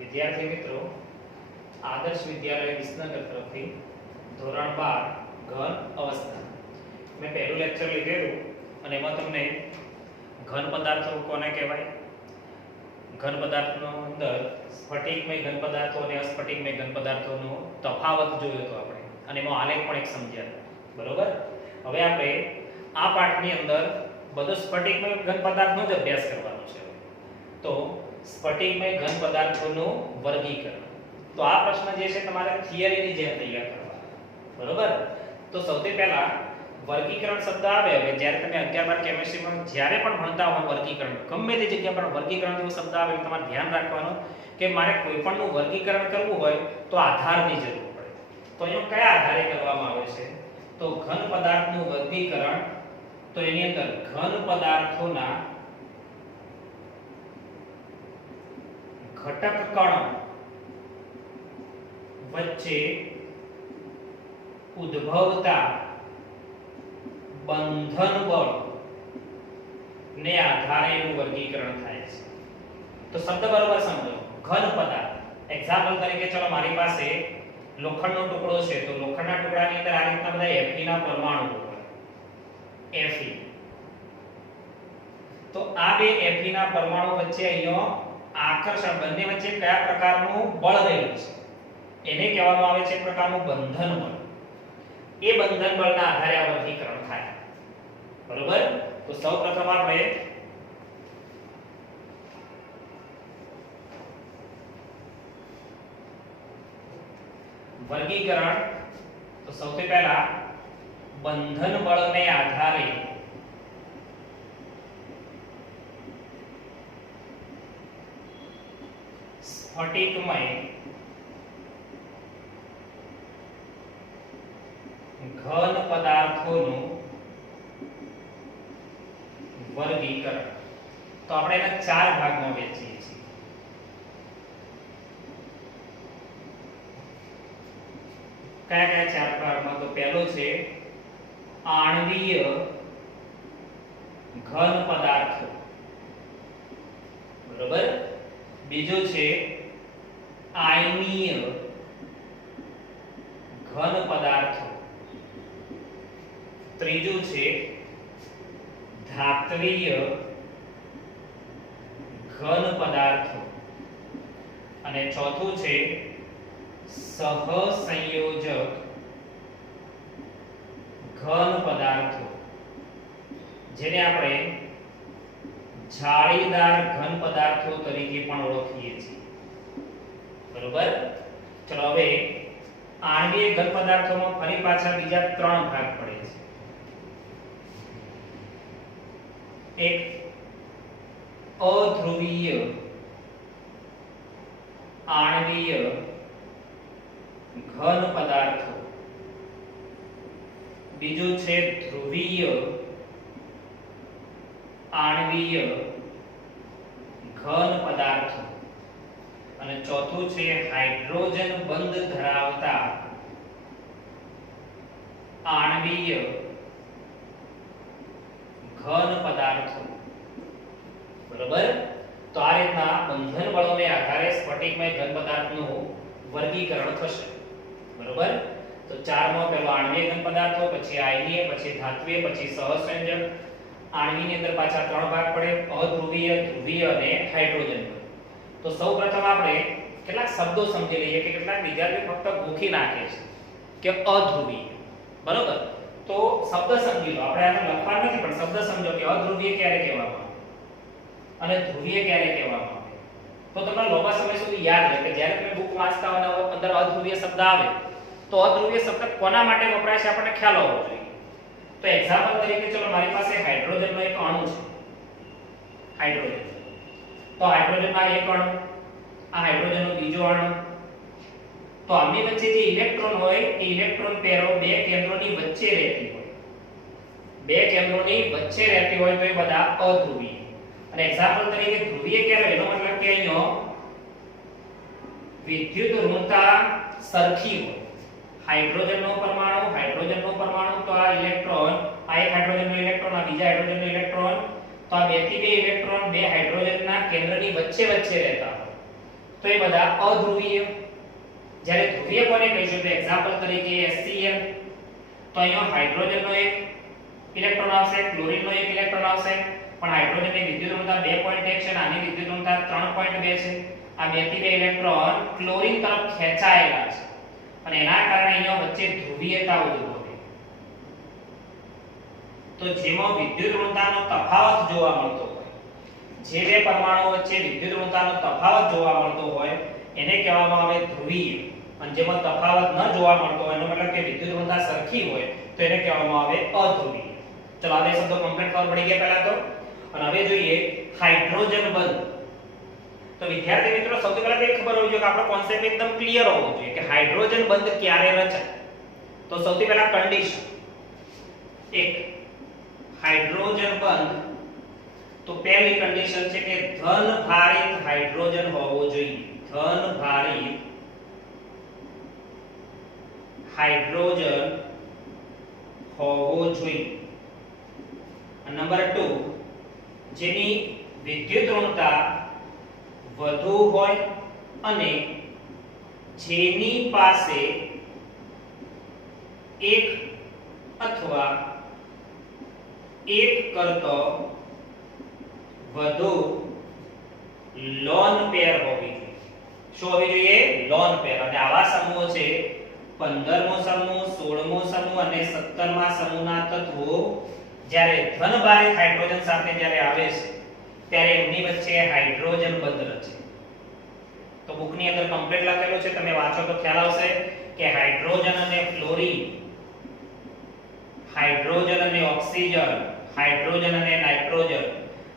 વિદ્યાર્થી મિત્રો, આદર્શ વિદ્યાલય વિસનગર તરફથી ધોરણ 12 ઘન અવસ્થા મેં પહેલું લેક્ચર લીધેલું અને એમાં તમને ઘન પદાર્થો કોને કહેવાય, ઘન પદાર્થનો અંદર સ્ફટિકમય ઘન પદાર્થો અને અસ્ફટિકમય ઘન પદાર્થોનો તફાવત જોયો હતો આપણે, અને એમાં આલેખ પણ એક સમજ્યા હતા. બરોબર. હવે આપણે આ પાઠની અંદર બધો સ્ફટિકમય ઘન પદાર્થનો જ અભ્યાસ કરવાનો છે. તો સ્ફટિકમય ઘન પદાર્થોનું વર્ગીકરણ, તો આ પ્રશ્ન જે છે તમારે થિયરીની જેમ તૈયાર કરવાનો. બરોબર. તો સૌથી પહેલા વર્ગીકરણ શબ્દ આવે, હવે જ્યારે તમે 11 કેમિસ્ટ્રીમાં જ્યારે પણ ભણતા હો વર્ગીકરણ, ગમે તે જગ્યા પર વર્ગીકરણ જેવો શબ્દ આવે એટલે તમારે ધ્યાન રાખવાનું કે મારે કોઈ પણનું વર્ગીકરણ કરવું હોય તો આધારની જરૂર પડે. તો એનો કયા આધારે કરવામાં આવે છે? તો ઘન પદાર્થનું વર્ગીકરણ, તો એની અંદર ઘન પદાર્થોના ઘટક કણો વચ્ચે ઉદ્ભવતા બંધન બળ ને આધારે એનું વર્ગીકરણ થાય છે. તો શબ્દ બરોબર સમજો. ઘન પદાર્થ, એક્ઝામ્પલ તરીકે ચલો મારી પાસે લોખંડનો ટુકડો છે, તો લોખંડના ટુકડાની અંદર આ રીતના બધા Fe ના પરમાણુ હોય, Fe. તો આ બે Fe ના પરમાણુ વચ્ચે અહીંયા આકર્ષણ, બંને વચ્ચે કયા પ્રકારનું બળ રહેલું છે એને કહેવામાં આવે છે એક પ્રકારનું બંધન બળ. એ બંધન બળના આધારે આ વર્ગીકરણ થાય. બરોબર. તો સૌપ્રથમ આપણે વર્ગીકરણ, તો સૌથી પહેલા બંધન બળને આધારે સ્ફટિકમય ઘન પદાર્થોનું વર્ગીકરણ. તો આપણે એને 4 ભાગમાં વહેંચીએ છીએ. કયા કયા 4 ભાગમાં? તો પહેલો છે આણ્વીય ઘન પદાર્થો. બરોબર. બીજો છે આયનીય ઘન પદાર્થો. ત્રીજું છે ધાત્વીય ઘન પદાર્થો. અને ચોથું છે સહસંયોજક ઘન પદાર્થો, જેને આપણે જાળીદાર ઘન પદાર્થો તરીકે પણ ઓળખીએ છીએ. બરોબર. ચલો હવે આણ્વીય ઘન પદાર્થોમાં ફરી પાછા બીજા 3 ભાગ પડે છે. એક અધ્રુવીય આણ્વીય ઘન પદાર્થો, બીજું છે ધ્રુવીય આણ્વીય ઘન પદાર્થો, અને ચોથું છે હાઇડ્રોજન બંધ ધરાવતા આણ્વીય ઘન પદાર્થો. બરોબર. તો આ રીતના બંધન બળોને આધારે સ્ફટિકમય ઘન પદાર્થનું વર્ગીકરણ થશે. બરોબર. તો 4 માં પહેલો આણ્વીય ઘન પદાર્થો, પછી આયનીય, પછી ધાત્વીય, પછી સહસંયોજક. આણ્વીયની અંદર પાછા 3 ભાગ પડે: અધ્રુવીય, ધ્રુવીય અને હાઇડ્રોજન. તો સૌપ્રથમ આપણે કેટલાક શબ્દો સમજી લઈએ કે કેટલાક વિદ્યાર્થીઓ ફક્ત ગોખી નાખે છે કે અધ્રુવીય. બરોબર. તો શબ્દ સમજી લો. આપણે આને લખવા નથી, પણ શબ્દ સમજો કે અધ્રુવીય ક્યારે કહેવામાં આવે અને ધ્રુવીય ક્યારે કહેવામાં આવે. તો તમને લાંબા સમય સુધી યાદ રહે કે જ્યારે તમે બુક વાંચતા હો અને અંદર અધ્રુવીય શબ્દ આવે તો અધ્રુવીય શબ્દ કોના માટે વપરાય છે આપણને ખ્યાલ હોવો જોઈએ. તો એક્ઝામ્પલ તરીકે ચલો મારી પાસે હાઇડ્રોજનનો એક અણુ છે, હાઇડ્રોજન. તો હાઇડ્રોજનના એક અણુ, આ હાઇડ્રોજનનો બીજો અણુ. તો આમની વચ્ચે જે ઇલેક્ટ્રોન હોય એ ઇલેક્ટ્રોન પેરો બે કેન્દ્રોની વચ્ચે રહેતી હોય, બે કેન્દ્રોની વચ્ચે રહેતી હોય તો એ બધા અધ્રુવીય. અને એક્ઝામ્પલ તરીકે ધ્રુવીય ક્યારે? એનો મતલબ કે અહીંયા વિદ્યુત ઋણતા સરખી હોય. હાઇડ્રોજનનો પરમાણુ, તો આ ઇલેક્ટ્રોન, આ એક હાઇડ્રોજનનો ઇલેક્ટ્રોન, આ બીજા હાઇડ્રોજનનો ઇલેક્ટ્રોન, તો આ બે થી બે ઇલેક્ટ્રોન બે હાઇડ્રોજનના કેન્દ્રની વચ્ચે રહેતા હોય તો તો એ બધા અધ્રુવીય. જ્યારે ધ્રુવીય કોને કહીશું તો એક્ઝામ્પલ તરીકે HCl, તો અહીંયા હાઇડ્રોજનનો એક ઇલેક્ટ્રોન આવશે, ક્લોરીનનો એક ઇલેક્ટ્રોન આવશે, પણ હાઇડ્રોજનની વિદ્યુત ઋણતા 2.1 છે અને આની વિદ્યુત ઋણતા 3.2 છે. આ 2 થી 2 ઇલેક્ટ્રોન ક્લોરીન તરફ ખેંચાયેલા છે અને એના કારણે અહીંયા વચ્ચે ધ્રુવીયતા ઉદ્ભવે. તો જેમાં વિદ્યુત ઋણતાનો તફાવત જોવા મળતો હોય, જે બે પરમાણુઓ વચ્ચે વિદ્યુત ઋણતાનો તફાવત જોવા મળતો હોય એને કહેવામાં આવે ધ્રુવીય. અને જેમાં તફાવત ન જોવા મળતો હોય એનો મતલબ કે વિદ્યુત ઋણતા સરખી હોય તો એને કહેવામાં આવે અધ્રુવીય. ચલો આ બે શબ્દો કમ્પ્લીટ ખબર પડી ગયા પહેલા તો. અને હવે જોઈએ હાઇડ્રોજન બંધ. તો વિદ્યાર્થી મિત્રો સૌથી પહેલા તો એ ખબર હોવી જોઈએ કે આપણો કોન્સેપ્ટ એકદમ ક્લિયર હોવો જોઈએ કે હાઇડ્રોજન બંધ ક્યારે રચાય. તો સૌથી પહેલા કન્ડિશન એક હાઇડ્રોજન બંધ. તો પહેલી કન્ડિશન છે કે ધન ભારિત હાઇડ્રોજન હોવો જોઈએ. ધન ભારિત હાઇડ્રોજન હોવો જોઈએ. નંબર 2 જેની વિદ્યુત ઋણતા વધુ હોય અને જેની પાસે એક અથવા એક કરતો વધુ લોન પેર હોવી જોઈએ. શું હોવી જોઈએ? Lone pair. અને આવા સમૂહો છે 15મો સમૂહ, 16મો સમૂહ અને 17મા સમૂહના તત્વો જ્યારે ધનભારિત હાઇડ્રોજન સાથે જ્યારે આવે છે ત્યારે એમની વચ્ચે હાઇડ્રોજન બંધ રચે. તો બુકની અંદર કમ્પ્લીટ લખેલું છે, તમે વાંચો તો ખ્યાલ આવશે કે હાઇડ્રોજન અને ફ્લોરિન, હાઇડ્રોજન અને ઓક્સિજન, હાઇડ્રોજન અને નાઇટ્રોજન.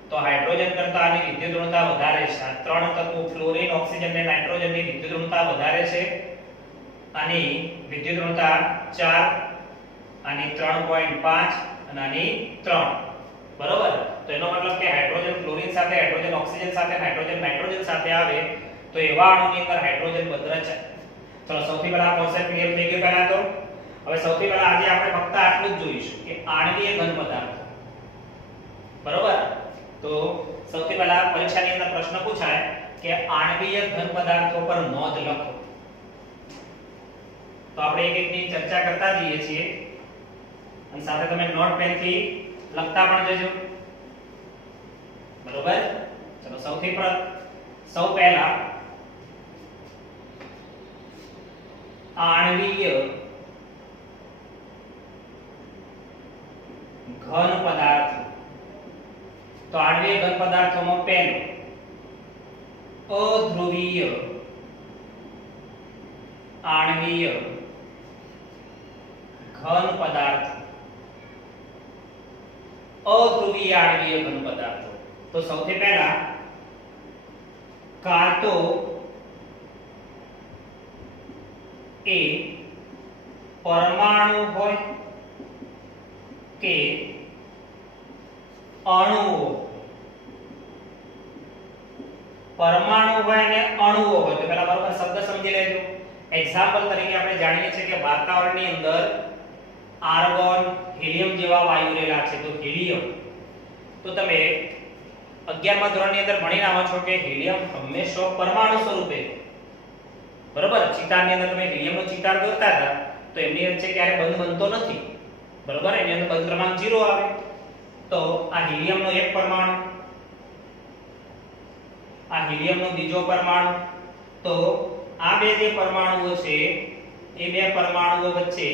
તો હાઇડ્રોજન કરતા આની વિદ્યુત ઋણતા વધારે છે. આ ત્રણ તત્વો ફ્લોરિન, ઓક્સિજન અને નાઇટ્રોજનની વિદ્યુત ઋણતા વધારે છે. આની વિદ્યુત ઋણતા 4, આની 3.5 અને આની 3. બરોબર? તો એનો મતલબ કે હાઇડ્રોજન ફ્લોરિન સાથે, હાઇડ્રોજન ઓક્સિજન સાથે, હાઇડ્રોજન નાઇટ્રોજન સાથે આવે તો એવા અણુની અંદર હાઇડ્રોજન બંધ રચાય. ચલો સૌથી પહેલા આ કોન્સેપ્ટ ક્લિયર થઈ ગયો પહેલા તો. હવે સૌથી પહેલા આજે આપણે ફક્ત આટલું જ જોઈશું કે આણ્વીય ઘન પદાર્થો. બરોબર? તો સૌથી પહેલા પરીક્ષાની અંદર પ્રશ્ન પૂછાય કે આણ્વીય ઘન પદાર્થો પર નોંધ લખો. તો આપણે એક એકની ચર્ચા કરતા જઈએ છીએ અને સાથે તમે નોટ પેન થી લખતા પણ જજો. બરોબર? ચલો સૌ પહેલા આણ્વીય ઘન પદાર્થો. તો આણ્વીય ઘન પદાર્થોમાં પહેલું અધ્રુવીય આણ્વીય ઘન પદાર્થો. અધ્રુવીય આણ્વીય ઘન પદાર્થો. તો સૌથી પહેલા કાં તો એ પરમાણુ હોય કે અણુઓ. પરમાણુ હોય અને અણુઓ હોય તો પહેલા બરોબર શબ્દ સમજી લેજો. એક્ઝામ્પલ તરીકે આપણે જાણીએ છીએ કે વાતાવરણની અંદર આર્ગોન, હિલિયમ જેવા વાયુ રહેલા છે. તો હિલિયમ તો તમે 11મા ધોરણની અંદર ભણીને આવો છો કે હિલિયમ હંમેશા પરમાણુ સ્વરૂપે. બરોબર? ચિતારની અંદર તમે હિલિયમનો ચિતાર દોરતા હતા તો એમની વચ્ચે ક્યારે બંધ બનતો નથી. બરોબર? એની અંદર બંધ ક્રમાંક 0 આવે. તો આ હિલિયમનો એક પરમાણુ, આ હિલિયમનો બીજો પરમાણુ. તો આ બે જે પરમાણુઓ છે એ બે પરમાણુઓ વચ્ચે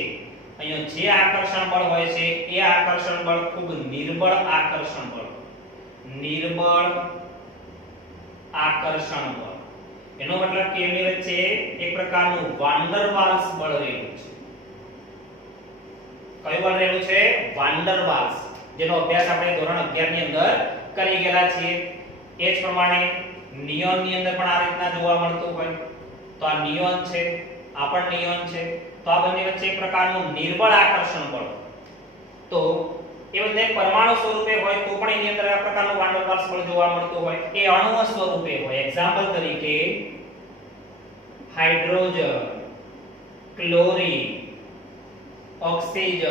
અહીંયા જે આકર્ષણ બળ હોય છે એ આકર્ષણ બળ ખૂબ નિર્બળ આકર્ષણ બળ. નિર્બળ આકર્ષણ બળ. એનો મતલબ કે એમની વચ્ચે એક પ્રકારનું વાન ડર વાલ્સ બળ રહેલું છે. કયું બળ રહેલું છે? વાન ડર વાલ્સ, જેનો અભ્યાસ આપણે ધોરણ 11 ની અંદર કરી ગયેલા છીએ. એ જ પ્રમાણે નિયોન ની અંદર પણ આ રીતના જોવા મળતું હોય. તો આ નિયોન છે, આ પણ નિયોન છે. તો આ બંને વચ્ચે એક પ્રકારનું નિર્બળ આકર્ષણ બળ. તો એ બંને પરમાણુ સ્વરૂપે હોય તો પણ એની અંદર આ પ્રકારનું વાન ડર વાલ્સ બળ જોવા મળતું હોય. એ અણુ સ્વરૂપે હોય. એક્ઝામ્પલ તરીકે હાઇડ્રોજન, ક્લોરીન, ઓક્સિજન,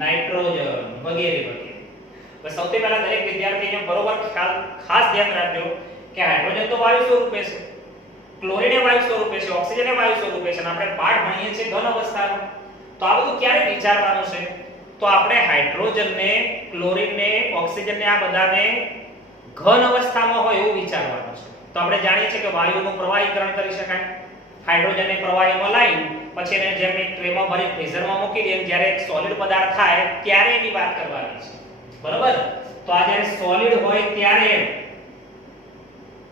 નાઇટ્રોજન વગેરે વગેરે. બસ સૌથી પહેલા દરેક વિદ્યાર્થીને બરોબર ખાસ ધ્યાન રાખજો કે હાઇડ્રોજન તો વાયુ સ્વરૂપે છે. ક્લોરીન એ વાયુ સ્વરૂપે છે, ઓક્સિજન એ વાયુ સ્વરૂપે છે અને આપણે પાઠ ભણીએ છીએ ઘન અવસ્થામાં. તો આ બધું ક્યારે વિચારવાનું છે? તો આપણે હાઇડ્રોજનને, ક્લોરીનને, ઓક્સિજનને આ બધાને ઘન અવસ્થામાં હોય એવું વિચારવાનું છે. તો આપણે જાણીએ છીએ કે વાયુનું પ્રવાહીકરણ કરી શકાય. હાઇડ્રોજનને પ્રવાહીમાં લાવી પછી એને જેમ એક ટ્રેમાં ભરી ફ્રીઝરમાં મૂકી દઈએ, જ્યારે એક સોલિડ પદાર્થ થાય ત્યારે એની વાત કરવાની છે. બરાબર? તો આ જ્યારે સોલિડ હોય ત્યારે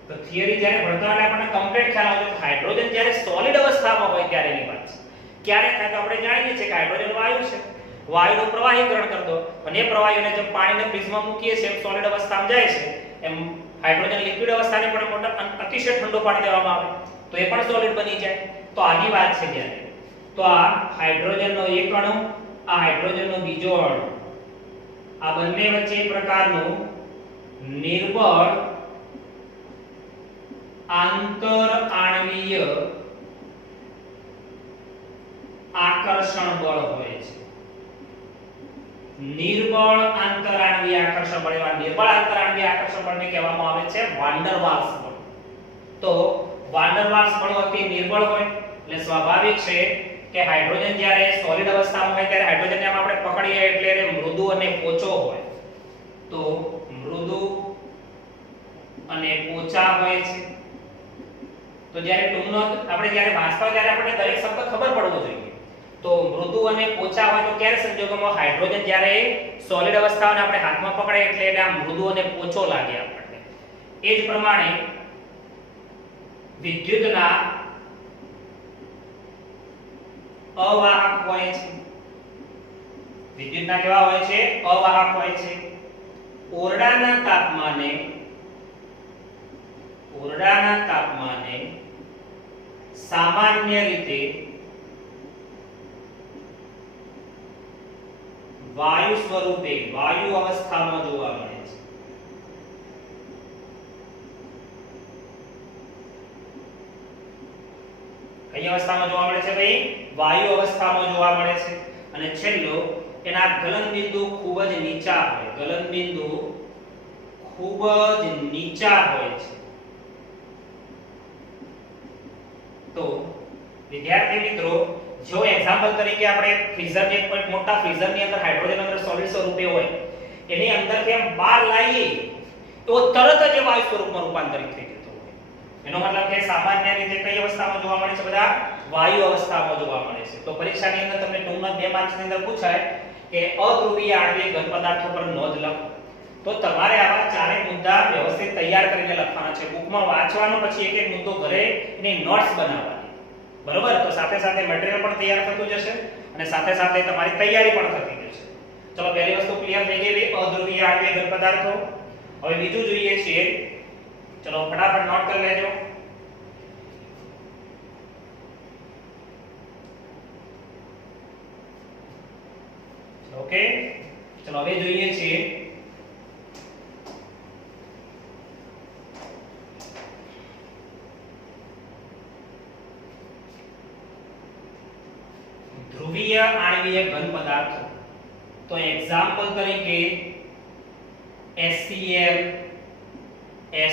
તો થિયરી જ્યારે ભણતા એટલે આપણને કમ્પ્લીટ ખ્યાલ આવે કે હાઇડ્રોજન જ્યારે સોલિડ અવસ્થામાં હોય ત્યારે એની વાત છે. ક્યારે થાય તો આપણે જાણીએ છીએ કે હાઇડ્રોજન વાયુ છે. વાયુનું પ્રવાહીકરણ કરતો અને એ પ્રવાહીને જેમ પાણીને ફ્રીઝમાં મૂકીએ છીએ એમ સોલિડ અવસ્થામાં જાય છે, એમ હાઇડ્રોજન લિક્વિડ અવસ્થાને પણ મોટા અતિશય ઠંડો પાડી દેવામાં આવે તો એ પણ સોલિડ બની જાય. તો આની વાત છે જ્યારે તો આ હાઇડ્રોજનનો એક અણુ, આ હાઇડ્રોજનનો બીજો અણુ, આ બંને વચ્ચે એક પ્રકારનું નિર્બળ આંતર આણ્વીય આકર્ષણ બળ હોય છે. નિર્બળ આંતરાણ્વીય આકર્ષણ બળ, એવા નિર્બળ આંતરાણ્વીય આકર્ષણ બળને કહેવામાં આવે છે વાન ડર વાલ્સ બળ. તો વાન ડર વાલ્સ બળ અતિ નિર્બળ હોય એટલે સ્વાભાવિક છે કે હાઇડ્રોજન જ્યારે સોલિડ અવસ્થામાં હોય ત્યારે હાઇડ્રોજનને આપણે પકડીએ એટલે એ મૃદુ અને પોચો હોય. તો મૃદુ અને પોચા હોય છે. તો જ્યારે ટૂંકનો આપણે જ્યારે વાંચતા ત્યારે આપણે દરેક શબ્દ ખબર પડવો જોઈએ. તો મૃદુ અને પોચા હોય તો ક્યારે સંજોગોમાં હાઇડ્રોજન જ્યારે સોલિડ અવસ્થાને આપણે હાથમાં પકડે એટલે એને આ મૃદુ અને પોચો લાગે આપણને. એ જ પ્રમાણે વિદ્યુતના અવાહક હોય છે. વિદ્યુતના કેવા હોય છે? અવાહક હોય છે. ઓરડાના તાપમાને સામાન્ય રીતે વાયુ સ્વરૂપે, વાયુ અવસ્થામાં જોવા મળે છે. કઈ અવસ્થામાં જોવા મળે છે ભાઈ? વાયુ અવસ્થામાં જોવા મળે છે. અને છેલ્લો એના ગલનબિંદુ ખૂબ જ નીચા હોય. ગલનબિંદુ ખૂબ જ નીચા હોય છે. તો વિદ્યાર્થી મિત્રો, જો એક્ઝામ્પલ તરીકે આપણે ફ્રીઝરની એક મોટા ફ્રીઝરની અંદર હાઇડ્રોજન અંદર સોલિડ સ્વરૂપે હોય, એની અંદરથી આમ બહાર લાવીએ તો તરત જ વાયુ સ્વરૂપમાં રૂપાંતરિત થઈ જતો હોય. એનો મતલબ કે સામાન્ય રીતે કઈ અવસ્થામાં જોવા મળે છે? બધા વાયુ અવસ્થામાં જોવા મળે છે. તો પરીક્ષાની અંદર તમને ટૂંકમાં 2 માર્ક્સની અંદર પૂછાય કે અધ્રુવીય આણ્વિક ઘન પદાર્થો પર નોંધ લખો. તો તમારે આવા ચારેય મુદ્દા વ્યવસ્થિત તૈયાર કરીને લખવાના છે. બુકમાં વાંચવાનો, પછી એક એક મુદ્દો ઘરે એની નોટ્સ બનાવવાની. બરોબર? તો સાથે સાથે મટીરીયલ પણ તૈયાર થતું જશે અને સાથે સાથે તમારી તૈયારી પણ થતી જશે. ચલો, પહેલી વસ્તુ ક્લિયર થઈ ગઈ અધ્રુવીય આણ્વિક ઘન પદાર્થો. હવે બીજું જોઈએ છીએ. ચલો ફટાફટ નોટ કરી લેજો. ઓકે, ચલો હવે જોઈએ છીએ ધ્રુવીય આણ્વીય ઘન પદાર્થો. તો એક્ઝામ્પલ તરીકે HCl,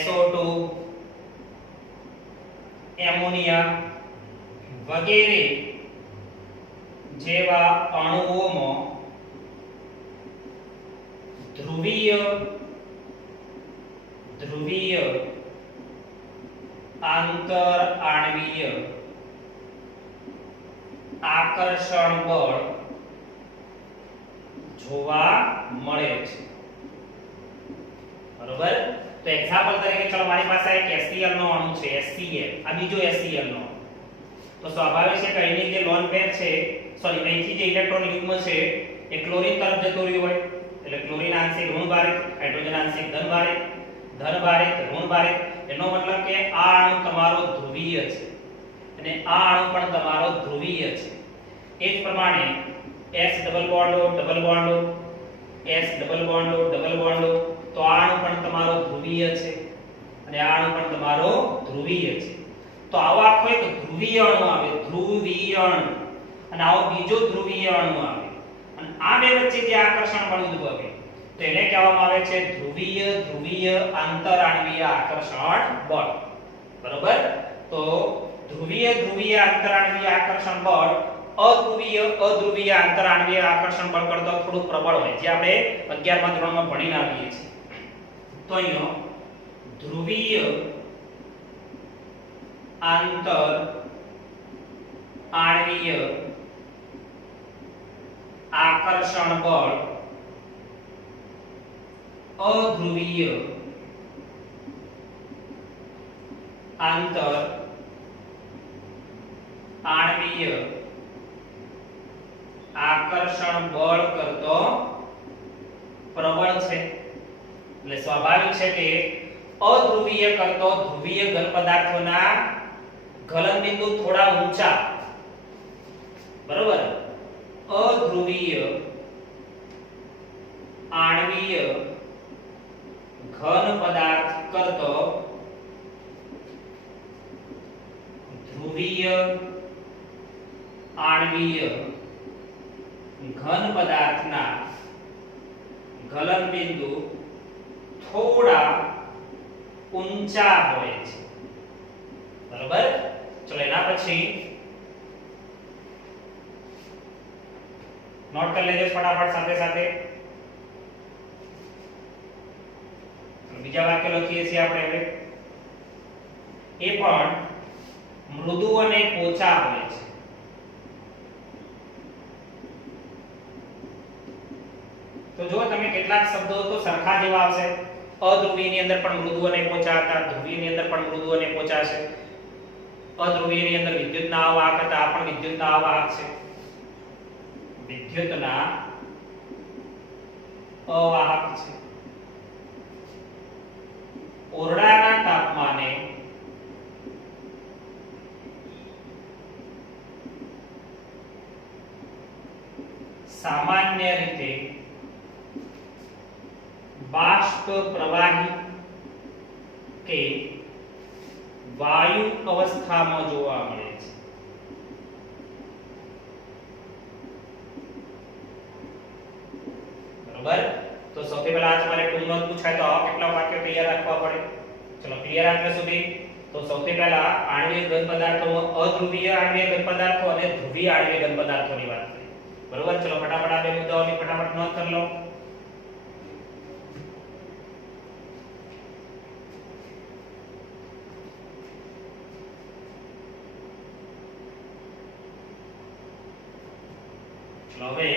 SO2, એમોનિયા વગેરે જેવા અણુઓમાં ધ્રુવીય આંતર આણ્વીય આકર્ષણ બળ જોવા મળે છે. બરોબર? તો એક્ઝામ્પલ તરીકે ચલો મારી પાસે એક HCl નો અણુ છે, HCl, આ બીજો HCl નો. તો સ્વાભાવિક છે કે અહીંની જે લોન પેર છે, સોરી અહીંથી જે ઇલેક્ટ્રોન યુગ્મ છે એ ક્લોરીન તરફ જતો રહ્યો હોય એટલે ક્લોરીન આંશિક ઋણ બારિત, હાઇડ્રોજન આંશિક ધન બારિત, ઋણ બારિત. એનો મતલબ કે આ અણુ તમારો ધ્રુવીય છે અને આ અણુ પણ તમારો ધ્રુવીય છે. એ જ પ્રમાણે S double bond double bond, S double bond double bond, તો આ અણુ પણ તમારો ધ્રુવીય છે અને આ અણુ પણ તમારો ધ્રુવીય છે. તો આવો આખો એક ધ્રુવીય અણુ આવે, ધ્રુવીય અણુ, અને આવો બીજો ધ્રુવીય અણુ આવે અને આ બે વચ્ચે જે આકર્ષણ બળ ઉદ્ભવે તો એને કહેવામાં આવે છે ધ્રુવીય આંતર આણ્વીય આકર્ષણ બળ. બરોબર? તો ધ્રુવીય ધ્રુવીય આંતરાણવીય આકર્ષણ બળ અધ્રુવીય આંતરાણવીય આકર્ષણ બળ કરતા થોડું પ્રબળ હોય, જે આપણે 11મા ધોરણમાં ભણીને આવીએ છીએ. તો અહીંયા ધ્રુવીય આંતર આણવીય આકર્ષણ બળ અધ્રુવીય આંતર આણવીય આકર્ષણ બળ કરતો પ્રબળ છે. એટલે સ્વાભાવિક છે કે અધ્રુવીય કરતો ધ્રુવીય ઘન પદાર્થોના ગલન બિંદુ થોડા ઊંચા, બરોબર. અધ્રુવીય આણવીય ઘન પદાર્થ કરતો ધ્રુવીય આણવીય ઘન પદાર્થના ગલન બિંદુ થોડા ઊંચા હોય છે, બરાબર. ચલો એના પછી નોટ કરી લેજો ફટાફટ સાથે સાથે. બીજા વાક્ય લખીએ છીએ આપણે હવે. એ પણ મૃદુ અને પોચા હોય છે. તો જો તમે કેટલાક શબ્દો તો સરખા જેવા આવશે. અધ્રુવીય ની અંદર પણ મૃદુ અને પોચા હતા, ધ્રુવીય ની અંદર પણ મૃદુ અને પોચા છે. અધ્રુવીય ની અંદર વિદ્યુતના અવાહક હતા, આ પણ વિદ્યુતના અવાહક છે. વિદ્યુતના અવાહક છે. ઓરડાના તાપમાને સામાન્ય રીતે બાષ્પ પ્રવાહી કે વાયુ અવસ્થામાં જોવા મળે છે. બરાબર. તો સૌથી પહેલા આ તમારે ટૂંકમાં પૂછાય તો આવા કેટલા વાક્યો તૈયાર રાખવા પડે. ચલો ક્લિયર આટલે સુધી. તો સૌથી પહેલા આણ્વિક ઘન પદાર્થોમાં અધ્રુવીય આણ્વિક ઘન પદાર્થો અને ધ્રુવીય આણ્વિક ઘન પદાર્થોની વાત કરી. બરાબર. ચલો ફટાફટ આ બે મુદ્દાઓની ફટાફટ નોંધ કરી લો. હવે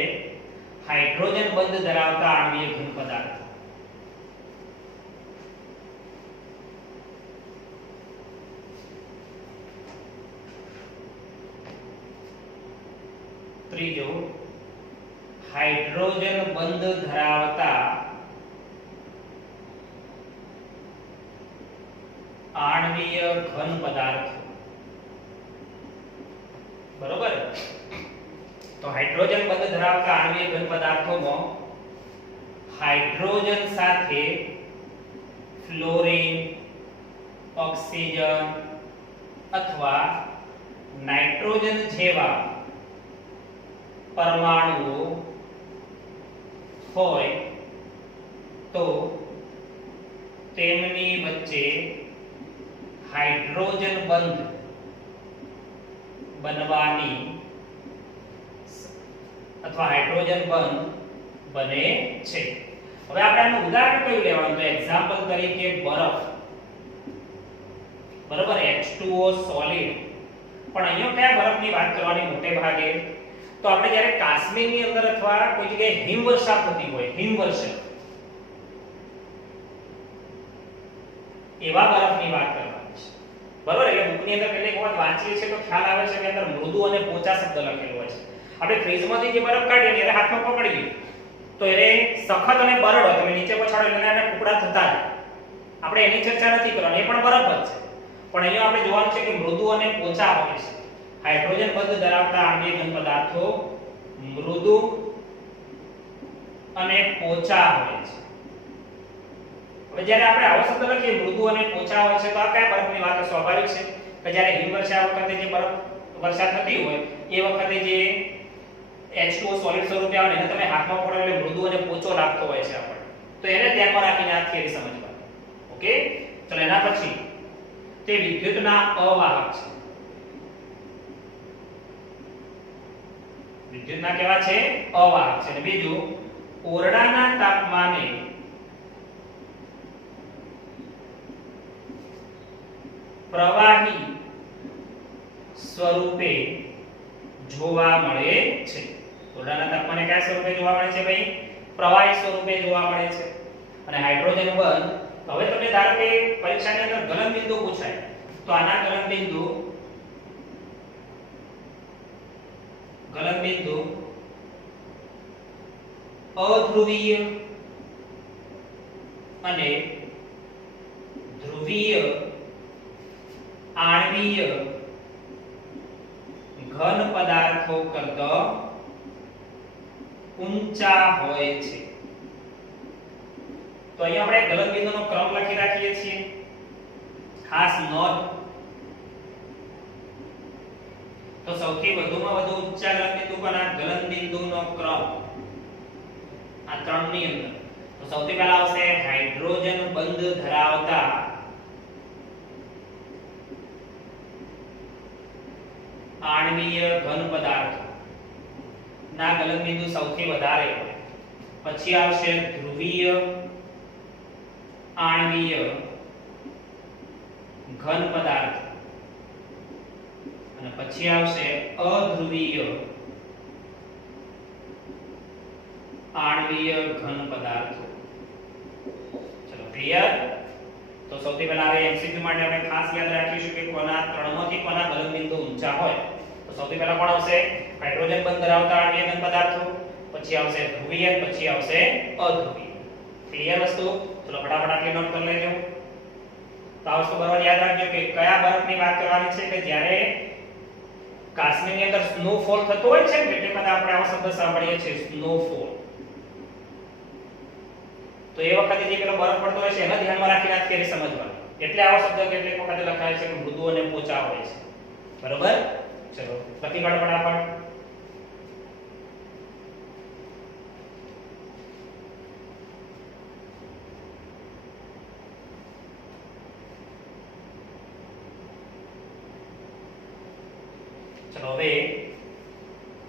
હાઇડ્રોજન બંધ ધરાવતા આણ્વીય ઘન પદાર્થ. ત્રીજો હાઇડ્રોજન બંધ ધરાવતા આણ્વીય ઘન પદાર્થ. બરોબર. તો હાઇડ્રોજન બંધ ધરાવતા આણ્વીય ઘન પદાર્થોમાં હાઇડ્રોજન સાથે ફ્લોરિન, ઓક્સિજન અથવા નાઇટ્રોજન જેવા પરમાણુઓ હોય તો તેમની વચ્ચે હાઇડ્રોજન બંધ બનવાની અથવા હાઇડ્રોજન બંધ બને છે. હવે આપણે આનું ઉદાહરણ કયું લેવાનું? તો એક્ઝામ્પલ તરીકે બરફ. બરાબર. H2O solid. પણ અહીંયા કયા બરફની વાત કરવાની મોટે ભાગે? તો આપણે જ્યારે કાશ્મીરની અંદર અથવા કોઈ જગ્યાએ હિમવર્ષા થતી હોય, હિમવર્ષા, એવા બરફની વાત કરવાની છે. બરાબર. એટલે બુકની અંદર કેટલીક વખત વાંચીએ છીએ તો ખ્યાલ આવે છે કે અંદર મૃદુ અને પોચા શબ્દ લખેલો હોય છે. આપણે ફ્રીજમાંથી જે બરફ કાઢીએ ત્યારે હાથમાં પકડીએ તો એ સખત અને બરડ હોય. તમે નીચે પછાડો એટલે એના ટુકડા થતા જાય. આપણે એની ચર્ચા નથી કરવાની, એ પણ બરફ જ છે. પણ અહીંયા આપણે જોવાનું છે કે મૃદુ અને પોચા હોય છે. હાઇડ્રોજન બંધ ધરાવતા આણ્વીય ઘન પદાર્થો મૃદુ અને પોચા હોય છે. હવે જ્યારે આપણે આવો શબ્દ લખીએ મૃદુ અને પોચા હોય છે તો આ કયા બરફની વાત? સ્વાભાવિક છે કે જ્યારે હિમવર્ષા વખતે જે બરફ વર્ષા થતી હોય એ વખતે જે H2O સોલિડ સ્વરૂપે આવે એને તમે હાથમાં પકડો એટલે મૃદુ અને પોચો લાગતો હોય છે આપણને. તો એને ધ્યાનમાં રાખીને આ થિયરી સમજવાની. ઓકે. ચલો એના પછી તે વિદ્યુતના અવાહક છે. વિદ્યુતના કેવા છે? અવાહક છે. અને બીજું, ઓરડાના તાપમાને પ્રવાહી સ્વરૂપે જોવા મળે છે. ઓરડાના તાપમાને કયા સ્વરૂપે જોવા મળે છે ભાઈ? પ્રવાહી સ્વરૂપે જોવા મળે છે. અને હાઇડ્રોજન બંધ, હવે તમને ધારો કે પરીક્ષાની અંદર ગલનબિંદુ પૂછાય તો આના ગલનબિંદુ અધ્રુવીય અને ધ્રુવીય આણ્વીય ઘન પદાર્થો કરતા ઊંચા હોય છે. તો અહીંયા આપણે ગલનબિંદુનો ક્રમ લખી રાખીએ છીએ. ખાસ નોંધ, તો સૌથી વધુમાં વધુ ઊંચા ગલનબિંદુ કોના? ગલનબિંદુનો ક્રમ આ ત્રણની અંદર. તો સૌથી પહેલા આવશે હાઇડ્રોજન બંધ ધરાવતા આણ્વીય ઘન પદાર્થો ના ગલનબિંદુ સૌથી વધારે હોય. પછી આવશે ધ્રુવીય આણ્વીય ઘન પદાર્થ, અને પછી આવશે અધ્રુવીય આણ્વીય ઘન પદાર્થો. ચલો ક્લિયર? તો સૌથી પહેલા હવે એમસીક્યુ માટે આપણે ખાસ યાદ રાખીશું કે કોના ત્રણમાંથી કોના ગલનબિંદુ ઊંચા હોય. તો સૌથી પહેલા કોણ આવશે? હાઇડ્રોજન બંધ ધરાવતા આણ્વીય ઘન પદાર્થો, પછી આવશે ધ્રુવીય, પછી આવશે અધ્રુવીય. ક્લિયર વસ્તુ? ચલો ફટાફટ આટલી નોટ કરી લેજો. તો આ વસ્તુ બરાબર યાદ રાખજો કે કયા બરફની વાત કરવાની છે કે જ્યારે કાશ્મીરની અંદર સ્નોફોલ થતો હોય છે ને, એટલે કદાચ આપણે આવો શબ્દ સાંભળીએ છીએ સ્નોફોલ. તો એ વખતે જે પેલો બરફ પડતો હોય છે એને ધ્યાનમાં રાખીને આ થિયરી સમજવાની. એટલે આવો શબ્દ કેટલીક વખતે લખાય છે કે મૃદુ અને પોચા હોય છે. બરોબર? ચલો લખી કાઢો ફટાફટ. ચલો હવે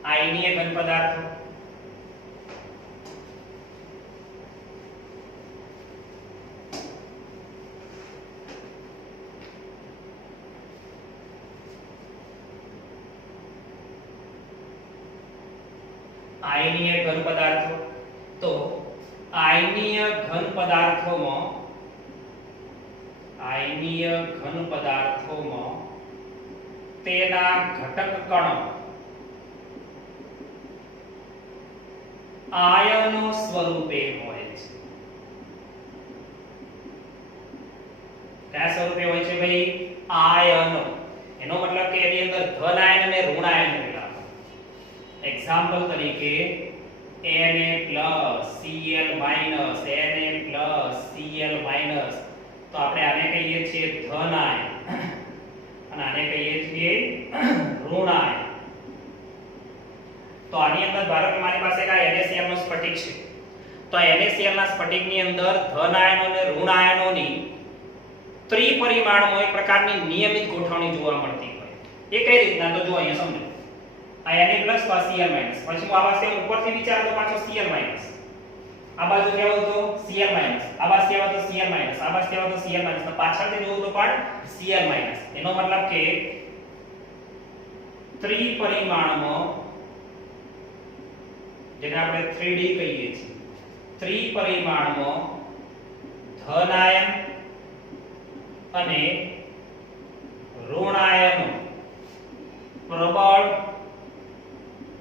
આયનીય ઘન પદાર્થો. આયનીય ઘન પદાર્થો. તો આયનીય ઘન પદાર્થોમાં તેના ઘટક કણો આયનો સ્વરૂપે હોય છે. કયા સ્વરૂપે હોય છે ભાઈ? આયનો. એનો મતલબ કે એની અંદર ધન આયન અને ઋણ આયન રહેલા. એક્ઝામ્પલ તરીકે Na+, Cl-, Na+, Cl-. તો આપણે આને કહીએ છીએ ધન આયન અને આને કહીએ છીએ ઋણ આયન. તો આની અંદર ધારો કે મારી પાસે એક NaCl નો સ્ફટિક છે. તો NaCl ના સ્ફટિકની અંદર ધન આયનો અને ઋણ આયનોની ત્રિપરિમાણમાં એક પ્રકારની નિયમિત ગોઠવણી જોવા મળતી હોય. એ કઈ રીતના? તો જો અહીંયા સમજો. આ Na+ તો આ Cl-. પછી હું આ પાસે ઉપરથી વિચાર તો પાછો Cl-. આ બાજુ કેવો હતો? Cl-. આ બાજુ કેવો હતો? Cl-. આ બાજુ કેવો હતો? Cl-. તો પાછળથી જોઉં તો પણ Cl-. એનો મતલબ કે ત્રિપરિમાણમાં, જેને આપણે 3D કહીએ છીએ, ત્રિપરિમાણમાં ધન આયન અને ઋણ આયનો પ્રબળ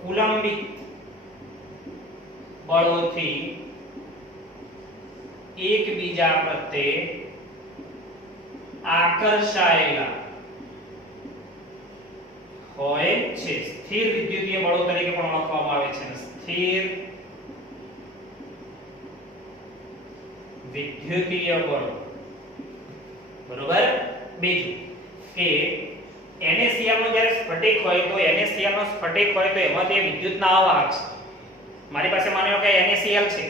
કુલંબિક બળોથી એકબીજા પ્રત્યે આકર્ષાયેલા હોય છે. સ્થિર વિદ્યુતીય બળો તરીકે પણ ઓળખવામાં આવે છે. સ્થિર વિદ્યુતીય બળો. બરોબર? બીજું કે NaCl નો જ્યારે સ્ફટિક હોય તો NaCl નો સ્ફટિક હોય તો એમાંથી વિદ્યુતના અવાહક છે. મારી પાસે માની લો કે NaCl છે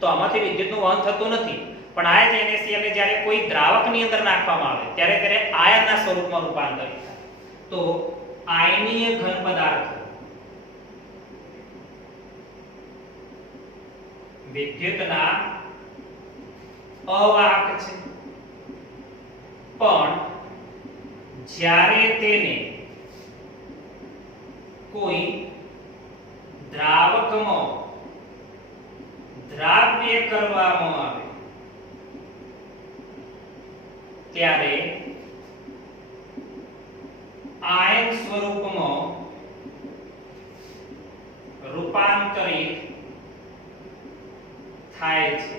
તો આમાંથી વિદ્યુતનું વહન થતું નથી. પણ આ જ NaCl ને જ્યારે કોઈ દ્રાવકની અંદર નાખવામાં આવે ત્યારે તેને આયનના સ્વરૂપમાં રૂપાંતરિત થાય. તો આયનીય ઘન પદાર્થો વિદ્યુતના અવાહક છે, પણ જ્યારે તેને કોઈ દ્રાવકમાં દ્રાવ્ય કરવામાં આવે ત્યારે આયન સ્વરૂપમાં રૂપાંતરિત થાય છે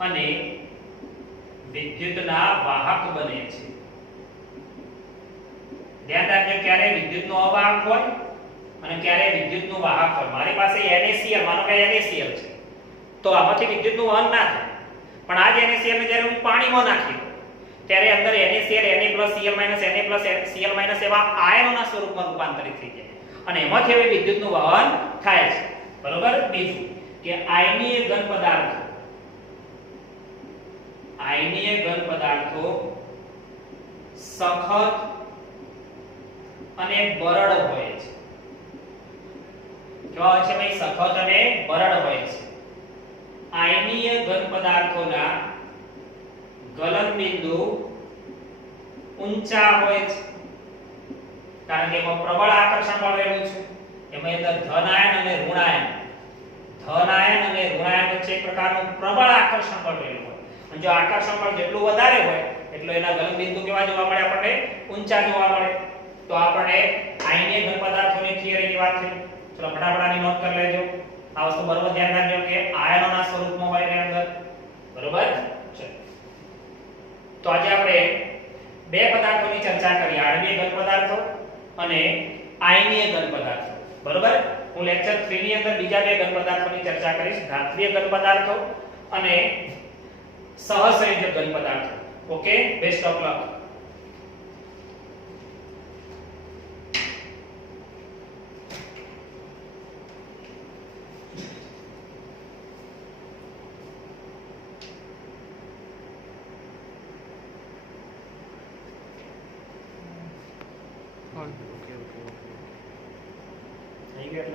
અને વિદ્યુતના વાહક બને છે. ધ્યાન રાખજો, ક્યારે વિદ્યુતનો અવાહક હોય અને ક્યારે વિદ્યુતનું વાહક હોય. મારી પાસે NaCl, માનો કે NaCl છે, તો આમાંથી વિદ્યુતનું વહન ના થાય. પણ આ જ NaCl ને જ્યારે હું પાણીમાં નાખી દઉં ત્યારે અંદર NaCl, Na+Cl- Na+Cl- એવા આયનોના સ્વરૂપમાં રૂપાંતરિત થઈ જાય અને એમાંથી હવે વિદ્યુતનું વહન થાય છે. બરોબર. બીજું કે આયનીય ઘન પદાર્થો સખત અને બરડ હોય છે. કેવા હોય છે ભાઈ? સખત અને બરડ હોય છે. આયનીય ઘન પદાર્થોના ગલન બિંદુ ઊંચા હોય છે કારણ કે એમાં પ્રબળ આકર્ષણ બળ રહેલું છે. એમાં અંદર ધન આયન અને ઋણ આયન વચ્ચે એક પ્રકારનું પ્રબળ આકર્ષણ બળ રહેલું હોય. અને જો આકર્ષણ બળ જેટલું વધારે હોય એટલો એના ગલન બિંદુ કેવા જોવા મળે? આપણને ઊંચા જોવા મળે. તો આપણે આયનીય ઘન પદાર્થોની થિયરીની વાત થઈ. ચલો ફટાફટાની નોટ કરી લેજો. આ વસ્તુ બરોબર ધ્યાન રાખજો કે આયનોના સ્વરૂપમાં હોય એની અંદર. બરોબર છે. તો આજે આપણે બે પદાર્થોની ચર્ચા કરી, આણ્વીય ઘન પદાર્થો અને આયનીય ઘન પદાર્થો. બરોબર. હું લેક્ચર 3 ની અંદર બીજા બે ઘન પદાર્થોની ચર્ચા કરીશ, ધાત્વિય ઘન પદાર્થો અને સહસંયોજક ઘન પદાર્થો. Okay, best of luck. Okay.